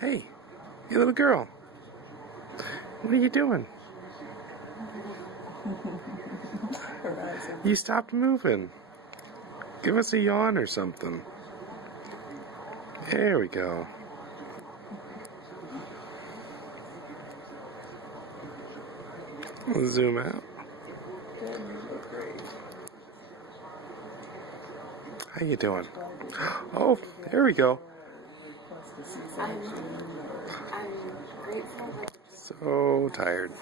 Hey, you little girl. What are you doing? You stopped moving. Give us a yawn or something. There we go. We'll zoom out. How you doing? Oh, there we go. I'm grateful. So tired.